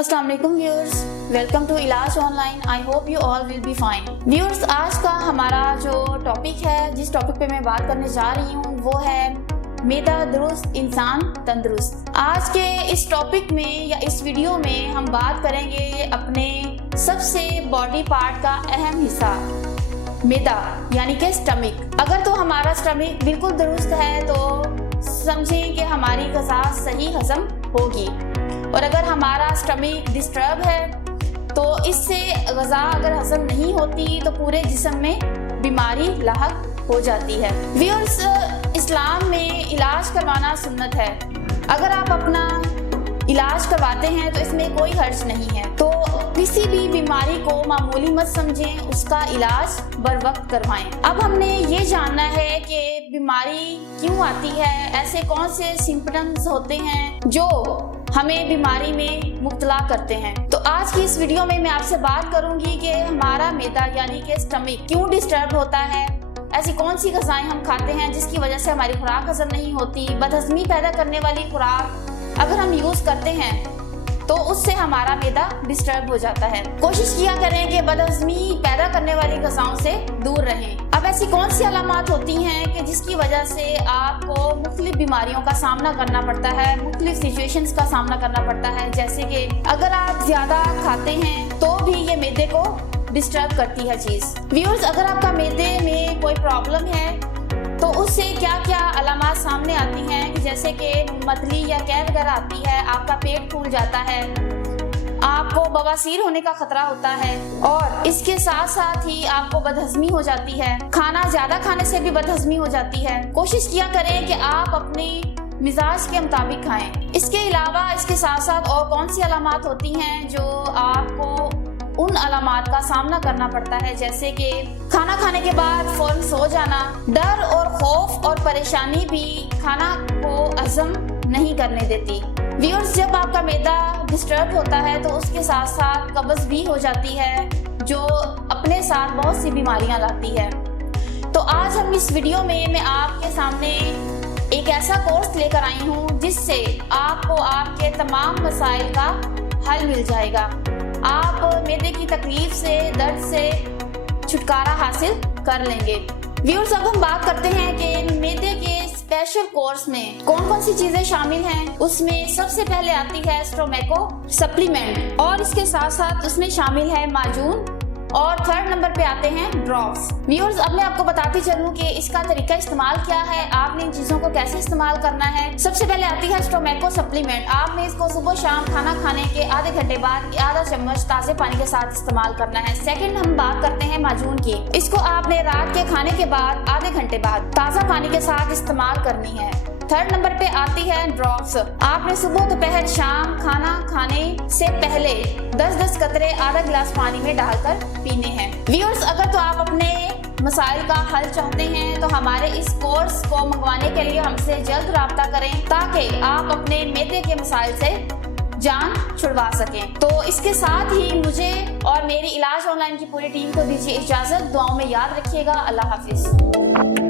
अस्सलाम वालेकुम viewers, welcome to इलाज online. I hope you all will be fine. Viewers, आज का हमारा जो टॉपिक है, जिस टॉपिक पे मैं बात करने जा रही हूँ वो है मैदा दुरुस्त इंसान तंदुरुस्त। आज के इस टॉपिक में या इस वीडियो में हम बात करेंगे अपने सबसे बॉडी पार्ट का अहम हिस्सा मैदा यानी कि स्टमक। अगर तो हमारा स्टमक बिल्कुल दुरुस्त है तो समझें कि हमारी ग़िज़ा सही हजम होगी, और अगर हमारा स्टमक डिस्टर्ब है तो इससे ग़िज़ा अगर हजम नहीं होती तो पूरे जिस्म में बीमारी लाहक हो जाती है। व्यूअर्स, इस्लाम में इलाज करवाना सुन्नत है। अगर आप अपना इलाज करवाते हैं तो इसमें कोई हर्ज नहीं है, तो किसी भी बीमारी को मामूली मत समझें, उसका इलाज बर वक्त करवाएं। अब हमने ये जानना है कि बीमारी क्यों आती है, ऐसे कौन से सिम्पटम्स होते हैं जो हमें बीमारी में मुब्तला करते हैं। तो आज की इस वीडियो में मैं आपसे बात करूंगी कि हमारा मैदा यानी कि स्टमक क्यों डिस्टर्ब होता है, ऐसी कौन सी ग़िज़ाएं हम खाते हैं जिसकी वजह से हमारी खुराक हजम नहीं होती। बदहज़मी पैदा करने वाली खुराक अगर हम यूज़ करते हैं तो उससे हमारा मैदा डिस्टर्ब हो जाता है। कोशिश किया करें कि बदहज़मी पैदा करने वाली ग़िज़ाओं से दूर रहें। अब ऐसी कौन सी अलामात होती हैं कि जिसकी वजह से आपको मुख्तलिफ बीमारियों का सामना करना पड़ता है, मुख्तलिफ सिचुएशंस का सामना करना पड़ता है। जैसे कि अगर आप ज़्यादा खाते हैं तो भी ये मैदे को डिस्टर्ब करती है चीज़। व्यूअर्स, अगर आपका मैदे में कोई प्रॉब्लम है तो उससे क्या क्या अलामात सामने आती हैं कि जैसे कि मतली या कैद वगैरह आती है, आपका पेट फूल जाता है, आपको बवासीर होने का खतरा होता है, और इसके साथ साथ ही आपको बदहज़मी हो जाती है। खाना ज़्यादा खाने से भी बदहज़मी हो जाती है। कोशिश किया करें कि आप अपने मिजाज के मुताबिक खाएं। इसके अलावा इसके साथ साथ और कौन सी अलामात होती हैं जो आपको उन अलामात का सामना करना पड़ता है, जैसे कि खाना खाने के बाद फौरन सो जाना, डर और खौफ और परेशानी भी खाना को हजम नहीं करने देती। व्यूअर्स, जब आपका मैदा डिस्टर्ब होता है तो उसके साथ साथ कब्ज़ भी हो जाती है, जो अपने साथ बहुत सी बीमारियां लाती है। तो आज हम इस वीडियो में मैं आपके सामने एक ऐसा कोर्स लेकर आई हूँ जिससे आपको आपके तमाम मसाइल का हल मिल जाएगा। आप मैदे की तकलीफ से, दर्द से छुटकारा हासिल कर लेंगे। व्यूअर्स, अब हम बात करते हैं कि मैदे के स्पेशल कोर्स में कौन कौन सी चीजें शामिल हैं। उसमें सबसे पहले आती है स्टोमेको सप्लीमेंट, और इसके साथ साथ उसमें शामिल है माजून, और थर्ड नंबर पे आते हैं ड्रॉप्स। व्यूअर्स, अब मैं आपको बताती चलूं कि इसका तरीका इस्तेमाल क्या है, आपने इन चीजों को कैसे इस्तेमाल करना है। सबसे पहले आती है स्टोमेको सप्लीमेंट। आपने इसको सुबह शाम खाना खाने के आधे घंटे बाद आधा चम्मच ताजे पानी के साथ इस्तेमाल करना है। सेकंड हम बात करते हैं माजून की। इसको आपने रात के खाने के बाद आधे घंटे बाद ताज़ा पानी के साथ इस्तेमाल करनी है। थर्ड नंबर पे आती है ड्रॉप्स। आपने सुबह, दोपहर, शाम खाना खाने से पहले 10-10 कतरे आधा गिलास पानी में डालकर पीने हैं। व्यूअर्स, अगर तो आप अपने मसाइल का हल चाहते हैं तो हमारे इस कोर्स को मंगवाने के लिए हमसे जल्द राब्ता करें, ताकि आप अपने मैदे के मसाइल से जान छुड़वा सकें। तो इसके साथ ही मुझे और मेरी इलाज ऑनलाइन की पूरी टीम को दीजिए इजाज़त। दुआओं में याद रखिएगा। अल्लाह हाफिज।